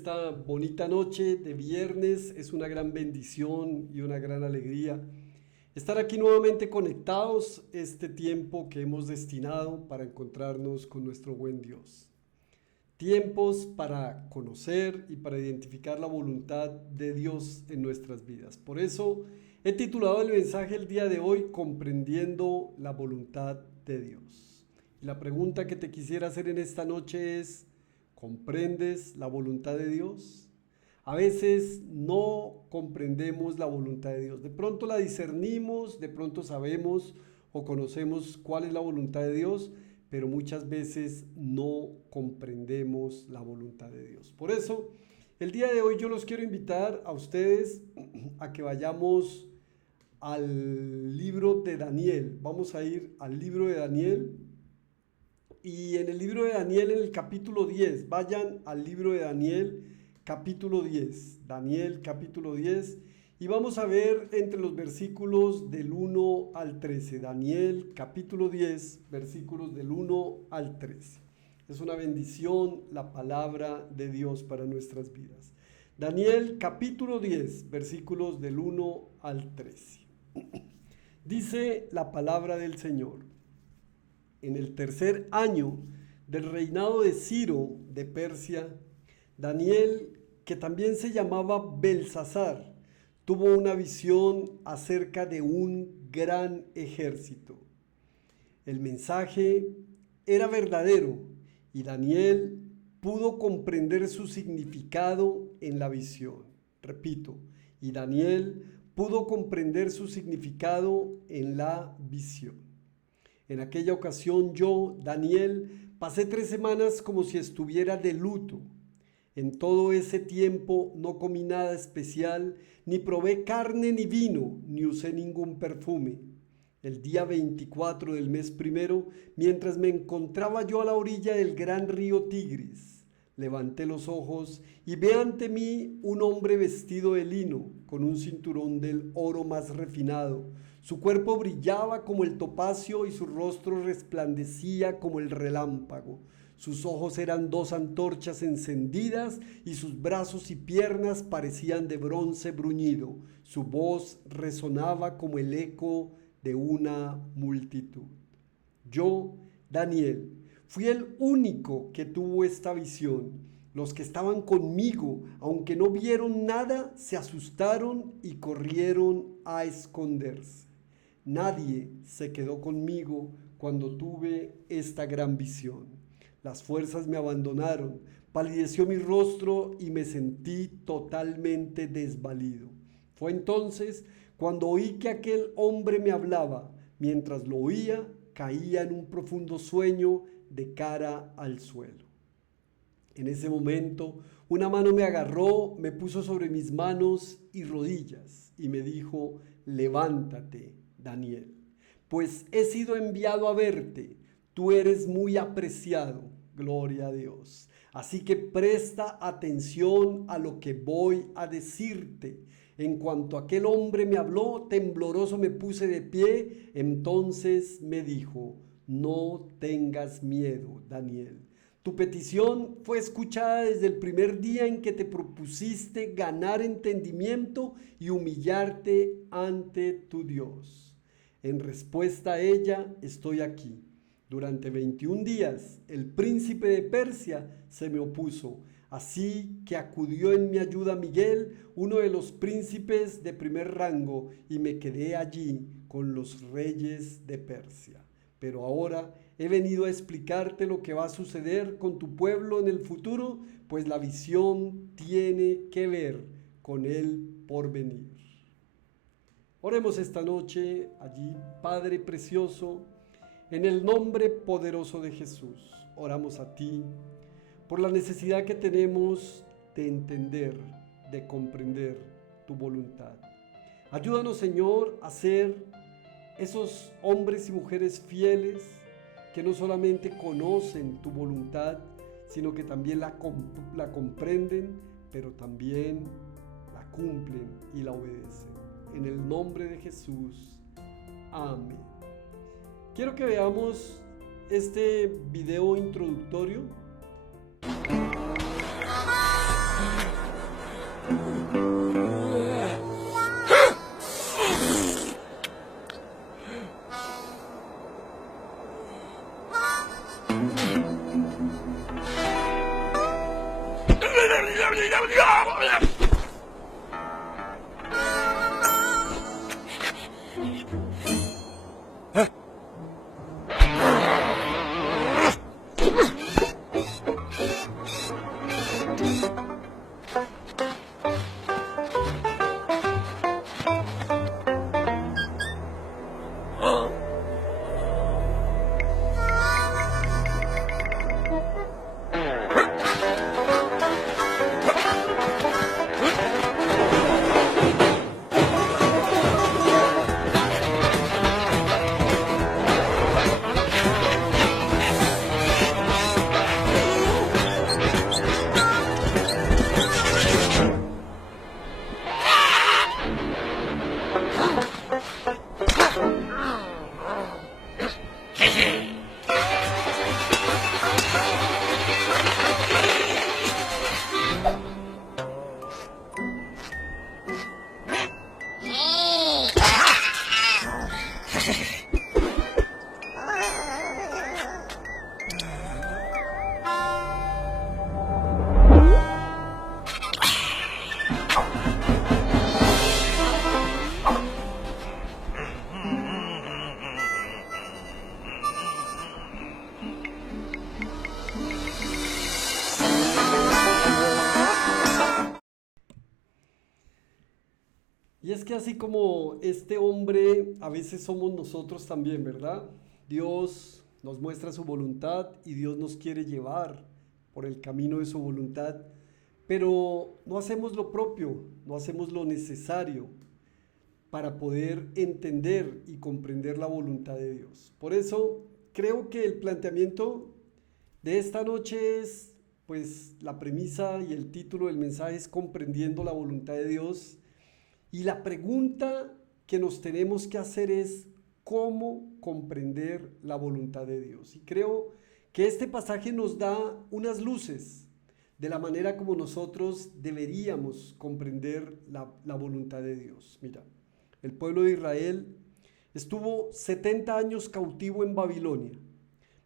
esta bonita noche de viernes. Es una gran bendición y una gran alegría estar aquí nuevamente conectados este tiempo que hemos destinado para encontrarnos con nuestro buen Dios. Tiempos para conocer y para identificar la voluntad de Dios en nuestras vidas. Por eso he titulado el mensaje el día de hoy, Comprendiendo la voluntad de Dios. Y la pregunta que te quisiera hacer en esta noche es: ¿comprendes la voluntad de Dios? A veces no comprendemos la voluntad de Dios. De pronto la discernimos, de pronto sabemos o conocemos cuál es la voluntad de Dios, pero muchas veces no comprendemos la voluntad de Dios. Por eso, el día de hoy yo los quiero invitar a ustedes a que vayamos al libro de Daniel. Vamos a ir al libro de Daniel. Y en el libro de Daniel, en el capítulo 10, vayan al libro de Daniel, capítulo 10. Daniel, capítulo 10. Y vamos a ver entre los versículos del 1 al 13. Daniel, capítulo 10, versículos del 1 al 13. Es una bendición la palabra de Dios para nuestras vidas. Daniel, capítulo 10, versículos del 1 al 13. Dice la palabra del Señor: en el tercer año del reinado de Ciro de Persia, Daniel, que también se llamaba Belsasar, tuvo una visión acerca de un gran ejército. El mensaje era verdadero y Daniel pudo comprender su significado en la visión. Repito, y Daniel pudo comprender su significado en la visión. En aquella ocasión yo, Daniel, pasé 3 semanas como si estuviera de luto. En todo ese tiempo no comí nada especial, ni probé carne ni vino, ni usé ningún perfume. El día 24 del mes primero, mientras me encontraba yo a la orilla del gran río Tigris, levanté los ojos y vi ante mí un hombre vestido de lino, con un cinturón del oro más refinado. Su cuerpo brillaba como el topacio y su rostro resplandecía como el relámpago. Sus ojos eran 2 antorchas encendidas y sus brazos y piernas parecían de bronce bruñido. Su voz resonaba como el eco de una multitud. Yo, Daniel, fui el único que tuvo esta visión. Los que estaban conmigo, aunque no vieron nada, se asustaron y corrieron a esconderse. Nadie se quedó conmigo cuando tuve esta gran visión. Las fuerzas me abandonaron, palideció mi rostro y me sentí totalmente desvalido. Fue entonces cuando oí que aquel hombre me hablaba. Mientras lo oía, caía en un profundo sueño de cara al suelo. En ese momento, una mano me agarró, me puso sobre mis manos y rodillas y me dijo: levántate, Daniel, pues he sido enviado a verte. Tú eres muy apreciado, gloria a Dios. Así que presta atención a lo que voy a decirte. En cuanto aquel hombre me habló, tembloroso me puse de pie. Entonces me dijo: no tengas miedo, Daniel. Tu petición fue escuchada desde el primer día en que te propusiste ganar entendimiento y humillarte ante tu Dios. En respuesta a ella estoy aquí. Durante 21 días el príncipe de Persia se me opuso, así que acudió en mi ayuda Miguel, uno de los príncipes de primer rango, y me quedé allí con los reyes de Persia. Pero ahora he venido a explicarte lo que va a suceder con tu pueblo en el futuro, pues la visión tiene que ver con el porvenir. Oremos esta noche allí, Padre precioso, en el nombre poderoso de Jesús. Oramos a ti por la necesidad que tenemos de entender, de comprender tu voluntad. Ayúdanos, Señor, a ser esos hombres y mujeres fieles que no solamente conocen tu voluntad, sino que también la comprenden, pero también la cumplen y la obedecen. En el nombre de Jesús. Amén. Quiero que veamos este video introductorio. Y es que así como este hombre, a veces somos nosotros también, ¿verdad? Dios nos muestra su voluntad y Dios nos quiere llevar por el camino de su voluntad, pero no hacemos lo propio, no hacemos lo necesario para poder entender y comprender la voluntad de Dios. Por eso creo que el planteamiento de esta noche es, pues la premisa y el título del mensaje es comprendiendo la voluntad de Dios. Y la pregunta que nos tenemos que hacer es cómo comprender la voluntad de Dios. Y creo que este pasaje nos da unas luces de la manera como nosotros deberíamos comprender la voluntad de Dios. Mira, el pueblo de Israel estuvo 70 años cautivo en Babilonia,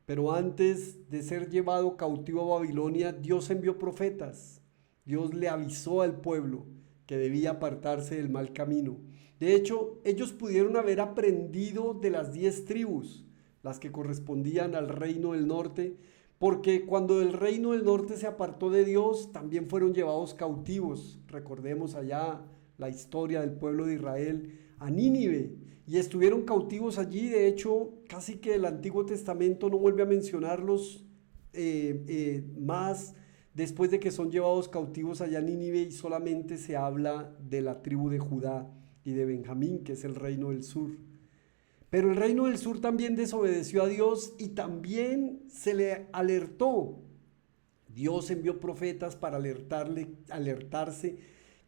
pero antes de ser llevado cautivo a Babilonia, Dios envió profetas. Dios le avisó al pueblo que debía apartarse del mal camino. De hecho, ellos pudieron haber aprendido de las 10 tribus, las que correspondían al reino del norte, porque cuando el reino del norte se apartó de Dios, también fueron llevados cautivos. Recordemos allá la historia del pueblo de Israel a Nínive, y estuvieron cautivos allí. De hecho, casi que el Antiguo Testamento no vuelve a mencionarlos más después de que son llevados cautivos allá a Nínive, y solamente se habla de la tribu de Judá y de Benjamín, que es el reino del sur. Pero el reino del sur también desobedeció a Dios y también se le alertó. Dios envió profetas para alertarse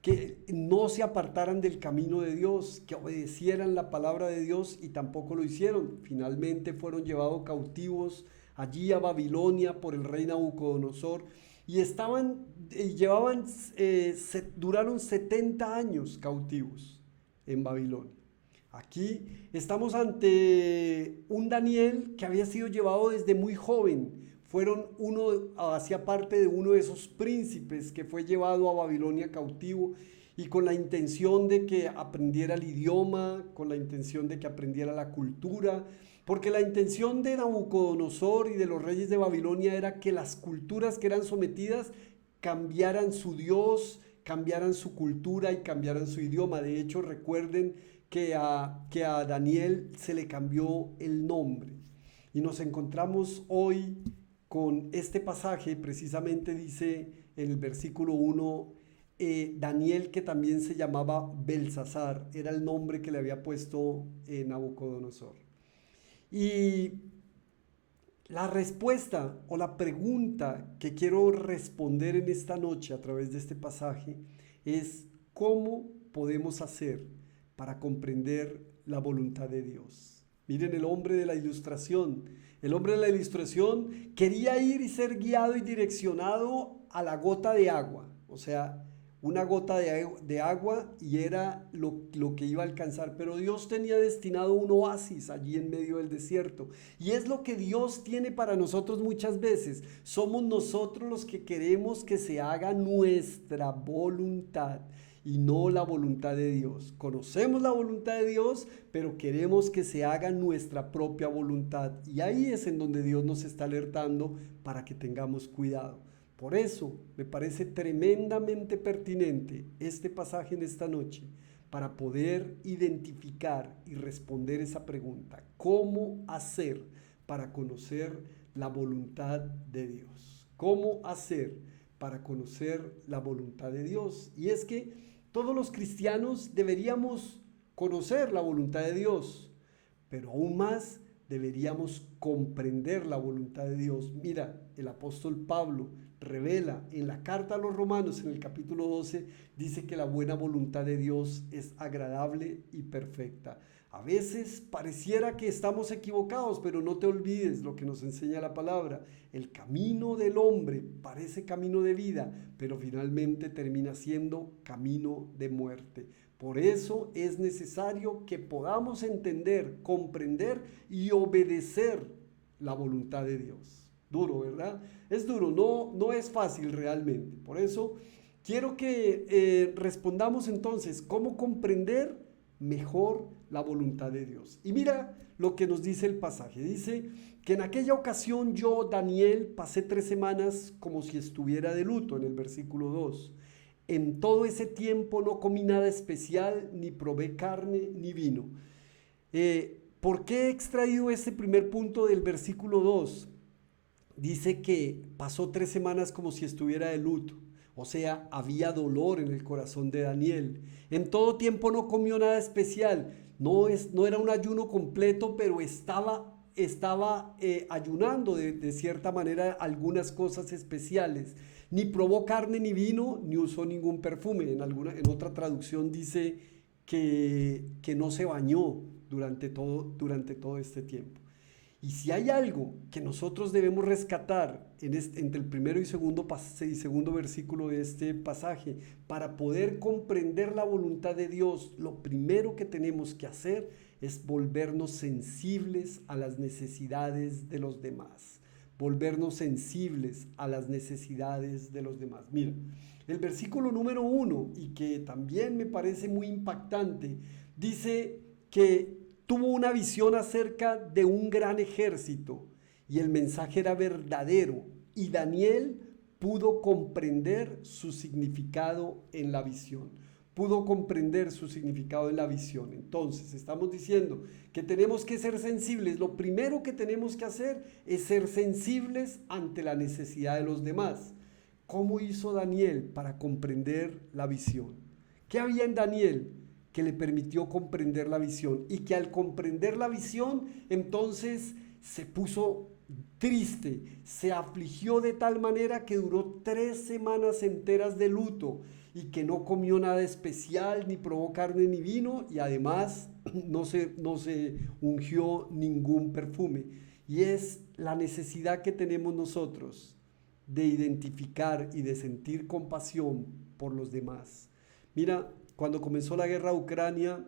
que no se apartaran del camino de Dios, que obedecieran la palabra de Dios, y tampoco lo hicieron. Finalmente fueron llevados cautivos allí a Babilonia por el rey Nabucodonosor, y duraron 70 años cautivos en Babilonia. Aquí estamos ante un Daniel que había sido llevado desde muy joven. Hacía parte de uno de esos príncipes que fue llevado a Babilonia cautivo, y con la intención de que aprendiera el idioma, con la intención de que aprendiera la cultura, porque la intención de Nabucodonosor y de los reyes de Babilonia era que las culturas que eran sometidas cambiaran su Dios, cambiaran su cultura y cambiaran su idioma. De hecho, recuerden que a Daniel se le cambió el nombre. Y nos encontramos hoy con este pasaje. Precisamente dice en el versículo 1, Daniel, que también se llamaba Belsasar, era el nombre que le había puesto Nabucodonosor. Y la respuesta o la pregunta que quiero responder en esta noche a través de este pasaje es: ¿cómo podemos hacer para comprender la voluntad de Dios? Miren el hombre de la ilustración. El hombre de la ilustración quería ir y ser guiado y direccionado a la gota de agua. O sea, una gota de agua, y era lo que iba a alcanzar. Pero Dios tenía destinado un oasis allí en medio del desierto. Y es lo que Dios tiene para nosotros muchas veces. Somos nosotros los que queremos que se haga nuestra voluntad y no la voluntad de Dios. Conocemos la voluntad de Dios, pero queremos que se haga nuestra propia voluntad. Y ahí es en donde Dios nos está alertando para que tengamos cuidado. Por eso me parece tremendamente pertinente este pasaje en esta noche, para poder identificar y responder esa pregunta: ¿cómo hacer para conocer la voluntad de Dios? ¿Cómo hacer para conocer la voluntad de Dios? Y es que todos los cristianos deberíamos conocer la voluntad de Dios, pero aún más deberíamos comprender la voluntad de Dios. Mira, el apóstol Pablo revela en la carta a los Romanos, en el capítulo 12, dice que la buena voluntad de Dios es agradable y perfecta. A veces pareciera que estamos equivocados, pero no te olvides lo que nos enseña la palabra. El camino del hombre parece camino de vida, pero finalmente termina siendo camino de muerte. Por eso es necesario que podamos entender, comprender y obedecer la voluntad de Dios. Duro, ¿verdad? Es duro, no es fácil realmente. Por eso quiero que respondamos entonces: ¿cómo comprender mejor la voluntad de Dios? Y mira lo que nos dice el pasaje. Dice que en aquella ocasión yo, Daniel, pasé 3 semanas como si estuviera de luto, en el versículo 2. En todo ese tiempo no comí nada especial, ni probé carne ni vino. ¿Por qué he extraído este primer punto del versículo 2? Dice que pasó 3 semanas como si estuviera de luto. O sea, había dolor en el corazón de Daniel. En todo tiempo no comió nada especial. No era un ayuno completo, pero estaba ayunando de cierta manera algunas cosas especiales. Ni probó carne ni vino, ni usó ningún perfume. En otra traducción dice que no se bañó durante todo este tiempo. Y si hay algo que nosotros debemos rescatar entre el primero y segundo versículo de este pasaje, para poder comprender la voluntad de Dios, lo primero que tenemos que hacer es volvernos sensibles a las necesidades de los demás. Volvernos sensibles a las necesidades de los demás. Mira, el versículo número 1, y que también me parece muy impactante, dice que tuvo una visión acerca de un gran ejército y el mensaje era verdadero y Daniel pudo comprender su significado en la visión. Pudo comprender su significado en la visión. Entonces, estamos diciendo que tenemos que ser sensibles. Lo primero que tenemos que hacer es ser sensibles ante la necesidad de los demás. ¿Cómo hizo Daniel para comprender la visión? ¿Qué había en Daniel que le permitió comprender la visión? Y que al comprender la visión, entonces se puso triste, se afligió de tal manera que duró 3 semanas enteras de luto y que no comió nada especial, ni probó carne ni vino, y además no se ungió ningún perfume. Y es la necesidad que tenemos nosotros de identificar y de sentir compasión por los demás. Mira, cuando comenzó la guerra de Ucrania,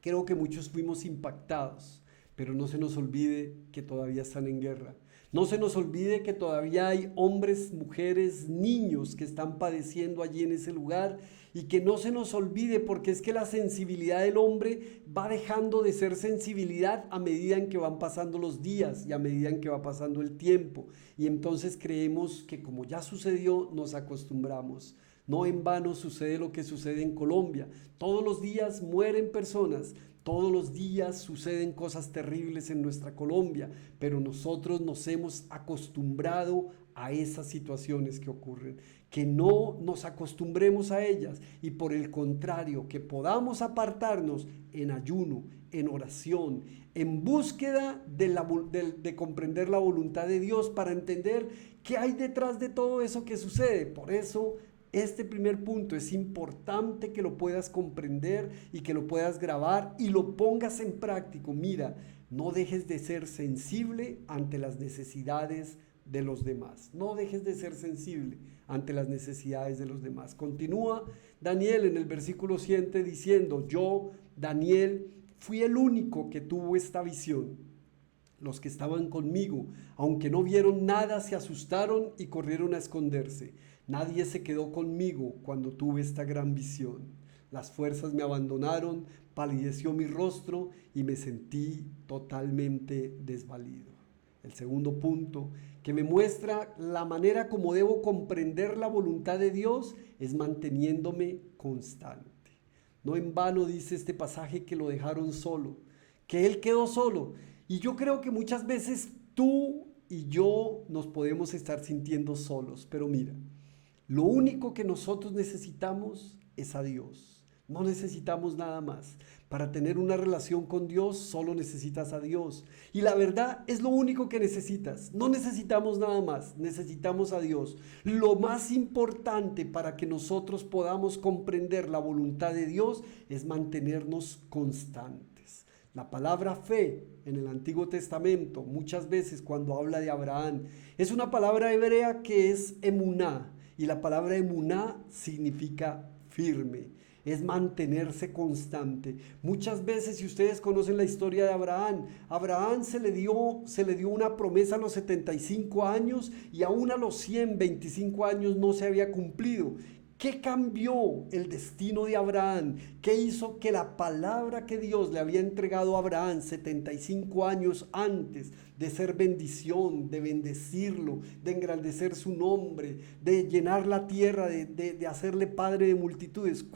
creo que muchos fuimos impactados, pero no se nos olvide que todavía están en guerra. No se nos olvide que todavía hay hombres, mujeres, niños que están padeciendo allí en ese lugar, y que no se nos olvide, porque es que la sensibilidad del hombre va dejando de ser sensibilidad a medida en que van pasando los días y a medida en que va pasando el tiempo. Y entonces creemos que como ya sucedió, nos acostumbramos. No en vano sucede lo que sucede en Colombia. Todos los días mueren personas, todos los días suceden cosas terribles en nuestra Colombia, pero nosotros nos hemos acostumbrado a esas situaciones que ocurren. Que no nos acostumbremos a ellas y por el contrario, que podamos apartarnos en ayuno, en oración, en búsqueda de comprender la voluntad de Dios para entender qué hay detrás de todo eso que sucede. Por eso este primer punto es importante que lo puedas comprender y que lo puedas grabar y lo pongas en práctica. Mira, no dejes de ser sensible ante las necesidades de los demás. No dejes de ser sensible ante las necesidades de los demás. Continúa Daniel en el versículo 7 diciendo: yo, Daniel, fui el único que tuvo esta visión. Los que estaban conmigo, aunque no vieron nada, se asustaron y corrieron a esconderse. Nadie se quedó conmigo cuando tuve esta gran visión. Las fuerzas me abandonaron, palideció mi rostro y me sentí totalmente desvalido. El segundo punto que me muestra la manera como debo comprender la voluntad de Dios es manteniéndome constante. No en vano dice este pasaje que lo dejaron solo, que él quedó solo. Y yo creo que muchas veces tú y yo nos podemos estar sintiendo solos, pero mira, lo único que nosotros necesitamos es a Dios. No necesitamos nada más. Para tener una relación con Dios solo necesitas a Dios. Y la verdad es lo único que necesitas. No necesitamos nada más. Necesitamos a Dios. Lo más importante para que nosotros podamos comprender la voluntad de Dios es mantenernos constantes. La palabra fe en el Antiguo Testamento, muchas veces cuando habla de Abraham, es una palabra hebrea que es emuná. Y la palabra emuná significa firme, es mantenerse constante. Muchas veces, si ustedes conocen la historia de Abraham, Abraham se le dio una promesa a los 75 años y aún a los 125 años no se había cumplido. ¿Qué cambió el destino de Abraham? ¿Qué hizo que la palabra que Dios le había entregado a Abraham 75 años antes de ser bendición, de bendecirlo, de engrandecer su nombre, de llenar la tierra, de hacerle padre de multitudes?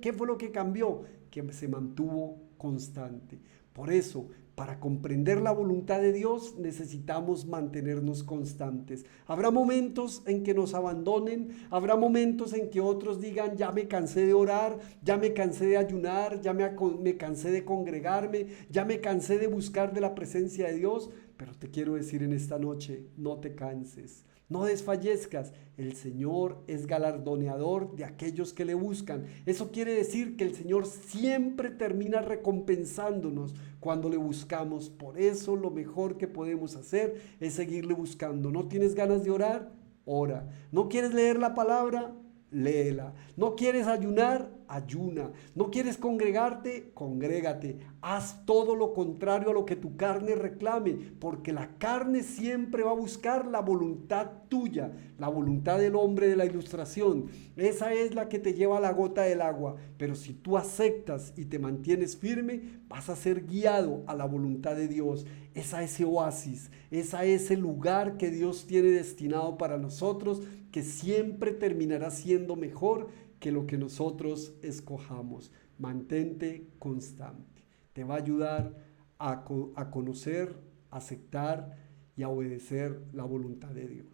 ¿Qué fue lo que cambió? Que se mantuvo constante. Por eso, para comprender la voluntad de Dios necesitamos mantenernos constantes. Habrá momentos en que nos abandonen, habrá momentos en que otros digan, ya me cansé de orar, ya me cansé de ayunar, ya me cansé de congregarme, ya me cansé de buscar de la presencia de Dios. Pero te quiero decir en esta noche, no te canses. No desfallezcas, el Señor es galardoneador de aquellos que le buscan. Eso quiere decir que el Señor siempre termina recompensándonos cuando le buscamos. Por eso lo mejor que podemos hacer es seguirle buscando. ¿No tienes ganas de orar? Ora. ¿No quieres leer la palabra? Léela. ¿No quieres ayunar? Ayuna. ¿No quieres congregarte? Congrégate. Haz todo lo contrario a lo que tu carne reclame, porque la carne siempre va a buscar la voluntad tuya, la voluntad del hombre de la ilustración. Esa es la que te lleva a la gota del agua, pero si tú aceptas y te mantienes firme, vas a ser guiado a la voluntad de Dios. Es a ese oasis, es a ese lugar que Dios tiene destinado para nosotros, que siempre terminará siendo mejor que lo que nosotros escojamos. Mantente constante. Te va a ayudar a conocer, aceptar y a obedecer la voluntad de Dios.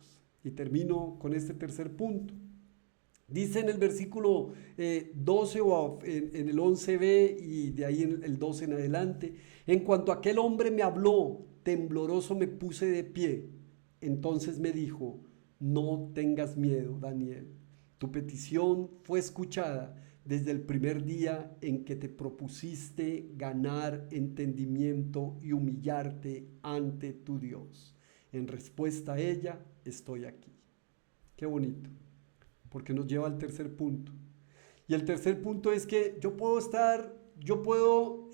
Y termino con este tercer punto. Dice en el versículo 12 o en el 11b y de ahí en el 12 en adelante, en cuanto aquel hombre me habló, tembloroso me puse de pie. Entonces me dijo, no tengas miedo, Daniel. Tu petición fue escuchada desde el primer día en que te propusiste ganar entendimiento y humillarte ante tu Dios. En respuesta a ella, estoy aquí. Qué bonito, porque nos lleva al tercer punto. Y el tercer punto es que yo puedo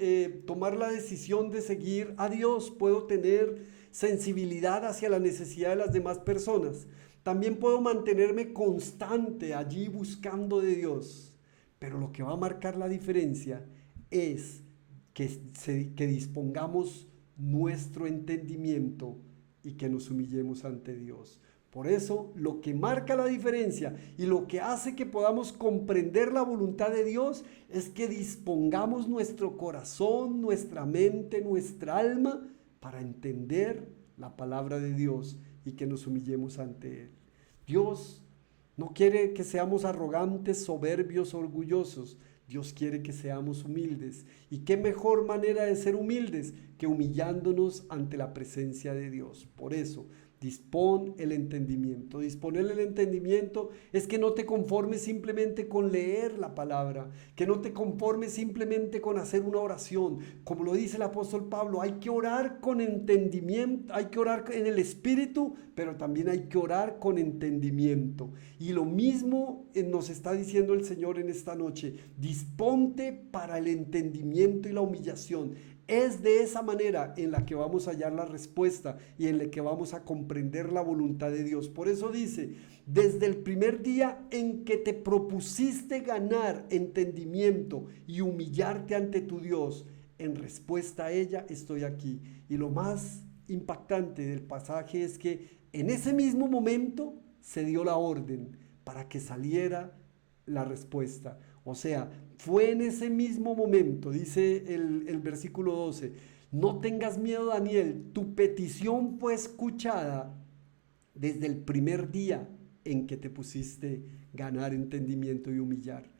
tomar la decisión de seguir a Dios, puedo tener sensibilidad hacia la necesidad de las demás personas. También puedo mantenerme constante allí buscando de Dios. Pero lo que va a marcar la diferencia es que dispongamos nuestro entendimiento y que nos humillemos ante Dios. Por eso, lo que marca la diferencia y lo que hace que podamos comprender la voluntad de Dios es que dispongamos nuestro corazón, nuestra mente, nuestra alma para entender la palabra de Dios y que nos humillemos ante Él. Dios no quiere que seamos arrogantes, soberbios, orgullosos. Dios quiere que seamos humildes. ¿Y qué mejor manera de ser humildes que humillándonos ante la presencia de Dios? Por eso, dispón el entendimiento. Disponer el entendimiento es que no te conformes simplemente con leer la palabra, que no te conformes simplemente con hacer una oración. Como lo dice el apóstol Pablo, hay que orar con entendimiento, hay que orar en el Espíritu, pero también hay que orar con entendimiento. Y lo mismo nos está diciendo el Señor en esta noche, disponte para el entendimiento y la humillación. Es de esa manera en la que vamos a hallar la respuesta y en la que vamos a comprender la voluntad de Dios. Por eso dice, desde el primer día en que te propusiste ganar entendimiento y humillarte ante tu Dios, en respuesta a ella estoy aquí. Y lo más impactante del pasaje es que en ese mismo momento se dio la orden para que saliera la respuesta. O sea, fue en ese mismo momento, dice el versículo 12, no tengas miedo, Daniel, tu petición fue escuchada desde el primer día en que te pusiste ganar entendimiento y humillarte.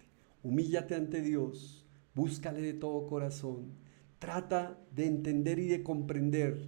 Humíllate ante Dios, búscale de todo corazón, trata de entender y de comprender,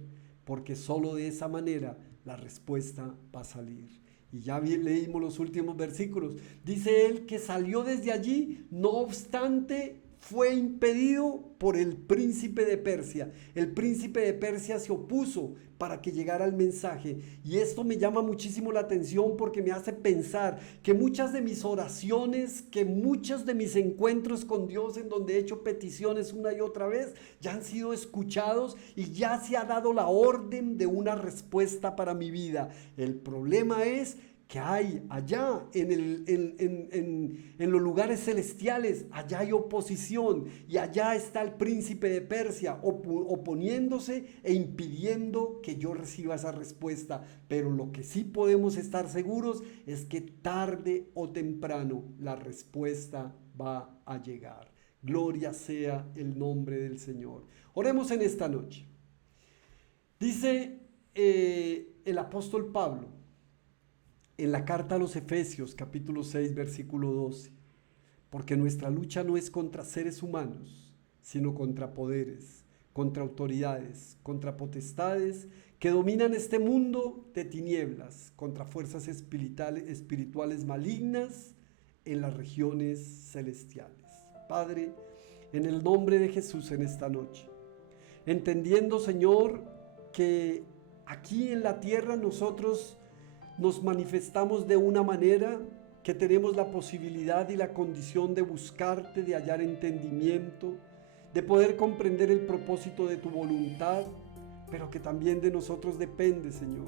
porque solo de esa manera la respuesta va a salir. Y ya leímos los últimos versículos. Dice él que salió desde allí, no obstante, fue impedido por el príncipe de Persia. El príncipe de Persia se opuso para que llegara el mensaje. Y esto me llama muchísimo la atención porque me hace pensar que muchas de mis oraciones, que muchos de mis encuentros con Dios en donde he hecho peticiones una y otra vez, ya han sido escuchados y ya se ha dado la orden de una respuesta para mi vida. El problema es que hay allá en los lugares celestiales. Allá hay oposición y allá está el príncipe de Persia oponiéndose e impidiendo que yo reciba esa respuesta. Pero lo que sí podemos estar seguros es que tarde o temprano la respuesta va a llegar. Gloria sea el nombre del Señor. Oremos en esta noche. Dice el apóstol Pablo en la carta a los Efesios, capítulo 6, versículo 12, porque nuestra lucha no es contra seres humanos, sino contra poderes, contra autoridades, contra potestades que dominan este mundo de tinieblas, contra fuerzas espirituales malignas en las regiones celestiales. Padre, en el nombre de Jesús en esta noche, entendiendo, Señor, que aquí en la tierra nosotros nos manifestamos de una manera, que tenemos la posibilidad y la condición de buscarte, de hallar entendimiento, de poder comprender el propósito de tu voluntad, pero que también de nosotros depende, Señor.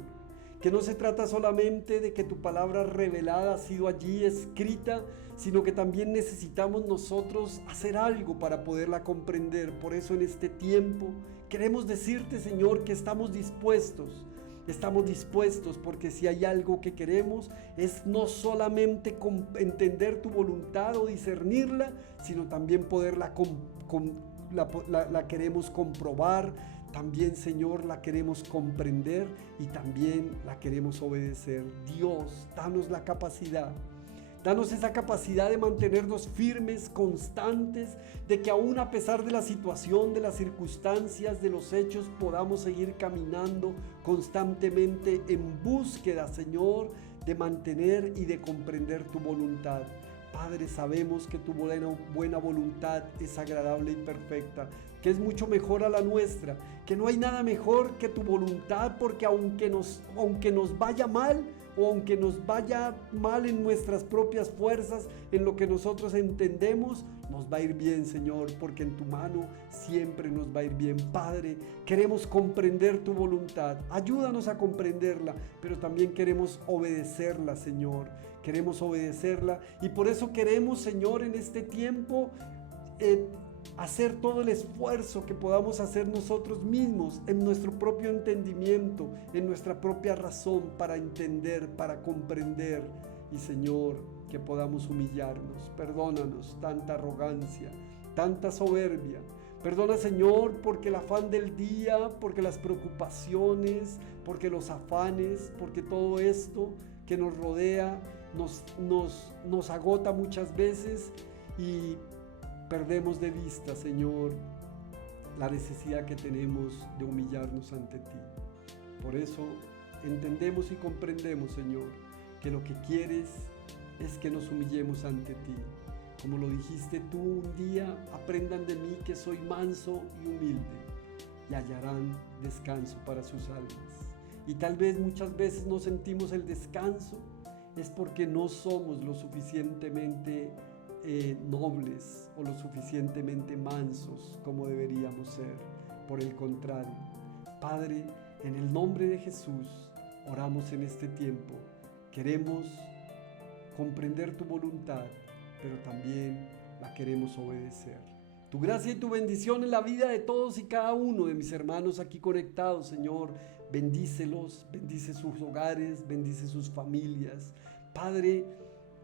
Que no se trata solamente de que tu palabra revelada ha sido allí escrita, sino que también necesitamos nosotros hacer algo para poderla comprender. Por eso en este tiempo queremos decirte, Señor, que estamos dispuestos porque si hay algo que queremos es no solamente entender tu voluntad o discernirla, sino también poderla la queremos comprobar. También, Señor, la queremos comprender y también la queremos obedecer. Dios, danos la capacidad. Danos esa capacidad de mantenernos firmes, constantes, de que aún a pesar de la situación, de las circunstancias, de los hechos, podamos seguir caminando constantemente en búsqueda, Señor, de mantener y de comprender tu voluntad. Padre, sabemos que tu buena voluntad es agradable y perfecta, que es mucho mejor a la nuestra, que no hay nada mejor que tu voluntad, porque aunque nos vaya mal, o aunque nos vaya mal en nuestras propias fuerzas, en lo que nosotros entendemos, nos va a ir bien, Señor, porque en tu mano siempre nos va a ir bien. Padre, queremos comprender tu voluntad, ayúdanos a comprenderla, pero también queremos obedecerla, Señor, queremos obedecerla, y por eso queremos, Señor, en este tiempo hacer todo el esfuerzo que podamos hacer nosotros mismos en nuestro propio entendimiento, en nuestra propia razón, para entender, para comprender, y Señor, que podamos humillarnos. Perdónanos tanta arrogancia, tanta soberbia. Perdona, Señor, porque el afán del día, porque las preocupaciones, porque los afanes, porque todo esto que nos rodea nos agota muchas veces y perdemos de vista, Señor, la necesidad que tenemos de humillarnos ante ti. Por eso entendemos y comprendemos, Señor, que lo que quieres es que nos humillemos ante ti. Como lo dijiste tú un día, aprendan de mí que soy manso y humilde, y hallarán descanso para sus almas. Y tal vez muchas veces no sentimos el descanso, es porque no somos lo suficientemente nobles o lo suficientemente mansos como deberíamos ser. Por el contrario, Padre, en el nombre de Jesús oramos en este tiempo. Queremos comprender tu voluntad, pero también la queremos obedecer. Tu gracia y tu bendición en la vida de todos y cada uno de mis hermanos aquí conectados, Señor, bendícelos, bendice sus hogares, bendice sus familias. Padre,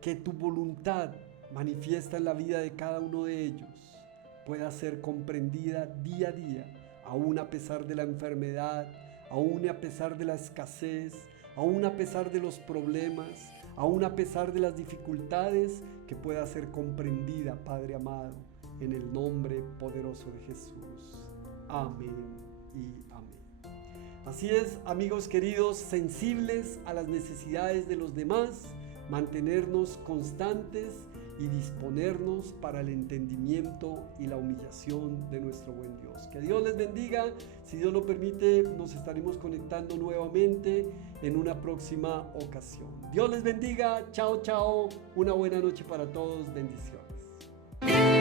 que tu voluntad manifiesta en la vida de cada uno de ellos pueda ser comprendida día a día, aún a pesar de la enfermedad, aún a pesar de la escasez, aún a pesar de los problemas, aún a pesar de las dificultades, que pueda ser comprendida, Padre amado, en el nombre poderoso de Jesús. Amén y amén. Así es, amigos queridos, sensibles a las necesidades de los demás, mantenernos constantes y disponernos para el entendimiento y la humillación de nuestro buen Dios. Que Dios les bendiga. Si Dios lo permite, nos estaremos conectando nuevamente en una próxima ocasión. Dios les bendiga. Chao, chao. Una buena noche para todos. Bendiciones.